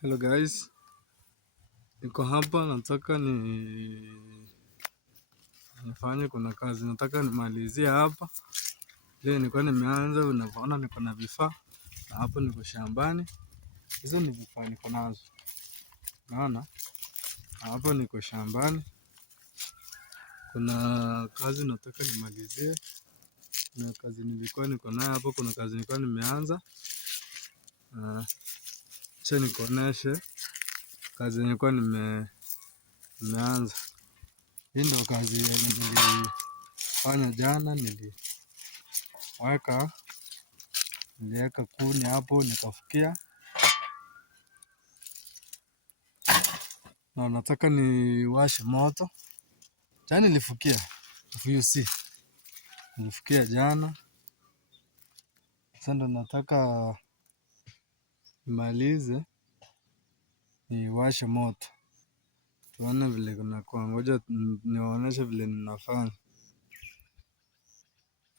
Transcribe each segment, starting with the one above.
Hello guys, niko hapa nataka nifanye, kuna kazi nataka nimalizie hapa. Leo nilikuwa nimeanza, unavyoona niko na vifaa na hapo niko shambani. Hizo ni vifaa niko nazo, naona hapo niko shambani. Kuna kazi nataka nimalizie, na kazi nilikuwa niko nayo hapo. Kuna kazi nilikuwa nimeanza, acha nikuoneshe kazi nilikuwa nimeanza. Hii ndio kazi yenye nilifanya jana. Niliweka kuni hapo nikafukia, na nataka niwashe moto. Jana nilifukia FUC, nilifukia jana. Sasa ndo nataka nimalize niwashe moto, tuone vile kunakuwa. Ngoja niwaoneshe vile ninafanya.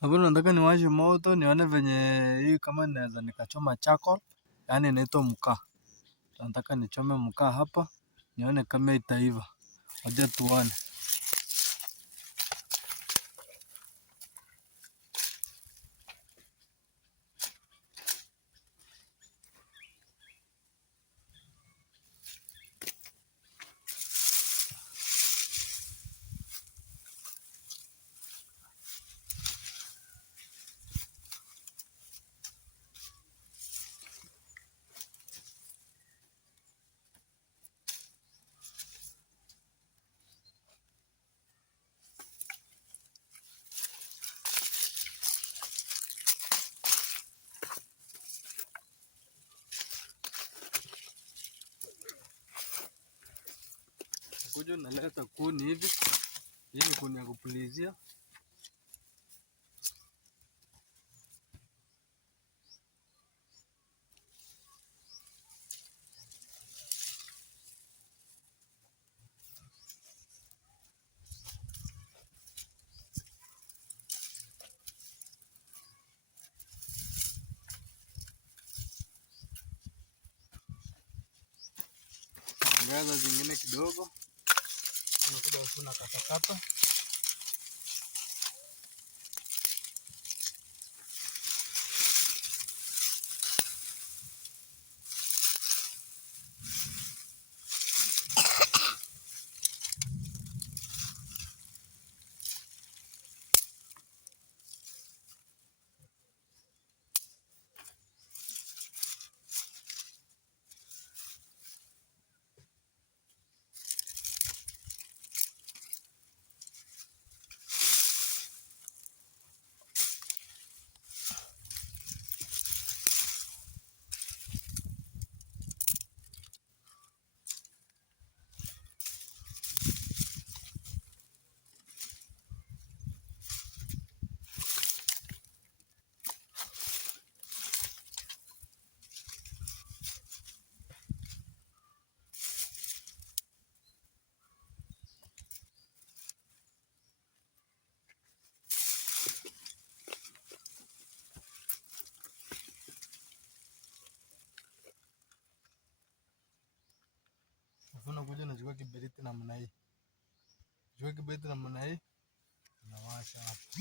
Hapo nataka niwashe moto nione venye hii, kama naweza nikachoma charcoal, yani inaitwa mkaa. Nataka nichome mkaa hapa nione kama itaiva. Ngoja tuone. Kuja naleta kuni hivi. Hii ni kuni ya kupulizia. Ongeza zingine kidogo. Unakuja usuna katakata. Unakuja unachukua kiberiti namna hii. Chukua kiberiti namna hii. Unawasha hapo.